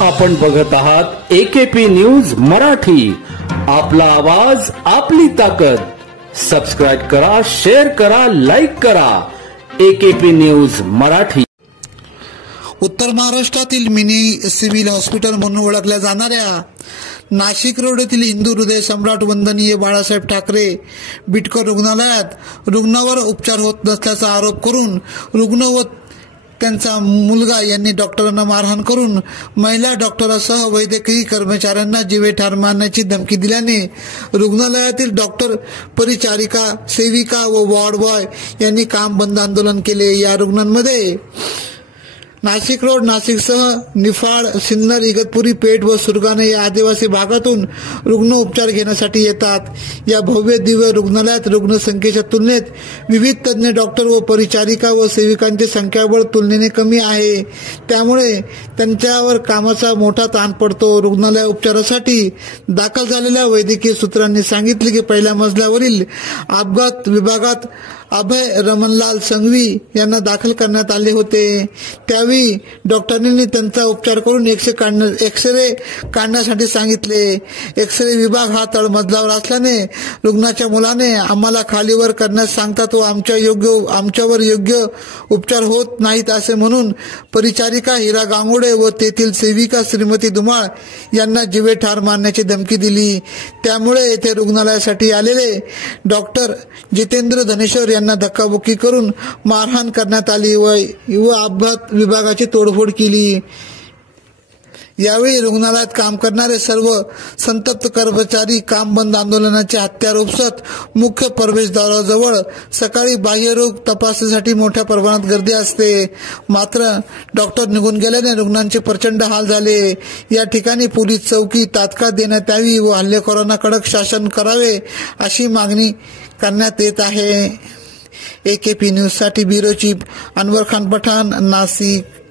आपण बघत आहात एकेपी न्यूज मराठी, आपला आवाज आपली ताकद। सबस्क्राइब करा, शेअर करा, लाईक करा। AKP news Marathi. उत्तर महाराष्ट्रातील मिनी सिव्हिल हॉस्पिटल म्हणून ओळखल्या जाणाऱ्या नाशिक रोड येथील हिंदू हृदय सम्राट वंदनीय बाळासाहेब ठाकरे बिटकर रुग्णालयात रुग्णावर उपचार होत नसल्याचा आरोप करून रुग्ण व त्यांचा मुलगा यांनी डॉक्टरांना मारहाण करून महिला डॉक्टरांसह वैद्यकीय कर्मचाऱ्यांना जीवे ठार मारण्याची धमकी दिल्याने रुग्णालयातील डॉक्टर, परिचारिका, सेविका व वॉर्ड बॉय यांनी काम बंद आंदोलन केले। या रुग्णांमध्ये नाशिक रोड, नाशिकसह निफाड, सिन्नर, इगतपुरी, पेठ व सुरगाणे या आदिवासी भागातून रुग्ण उपचार घेण्यासाठी येतात। या भव्य दिव्य रुग्णालयात रुग्णसंख्येच्या तुलनेत विविध तज्ञ डॉक्टर व परिचारिका व सेविकांची संख्याबळ तुलनेने कमी आहे, त्यामुळे त्यांच्यावर कामाचा मोठा ताण पडतो। रुग्णालय उपचारासाठी दाखल झालेल्या वैद्यकीय सूत्रांनी सांगितले की पहिल्या मजल्यावरील अपघात विभागात अभय रमणलाल संघवी यांना दाखल करण्यात आले होते। त्यावेळी डॉक्टरांनी त्यांचा उपचार करून एक्सरे काढण्यासाठी सांगितले। एक्सरे विभाग हा तळमजल्यावर असल्याने रुग्णाच्या मुलाने आम्हाला खालीवर करण्यास सांगतात व आमच्यावर योग्य उपचार होत नाहीत असे म्हणून परिचारिका हिरा गांगुडे व तेथील सेविका श्रीमती धुमाळ यांना जीवे ठार मारण्याची धमकी दिली। त्यामुळे येथे रुग्णालयासाठी आलेले डॉक्टर जितेंद्र धनेश्वर यांना धक्काबुक्की करून मारहाण करण्यात आली व अपघात विभागाची तोडफोड केली। यावेळी रुग्णालयात काम करणारे सर्व संतप्त कर्मचारी काम बंद आंदोलनाचे हत्यार उपसत मुख्य प्रवेशद्वाराजवळ सकाळी बाह्यरोग तपासणीसाठी मोठ्या प्रमाणात गर्दी असते, मात्र डॉक्टर निघून गेल्याने रुग्णांचे प्रचंड हाल झाले। या ठिकाणी पोलीस चौकी तात्काळ देण्यात यावी व हल्लेखोरांना कडक शासन करावे अशी मागणी करण्यात येत आहे। एकेपी न्यूज साठी ब्युरो चीफ अनवर खान पठाण, नाशिक।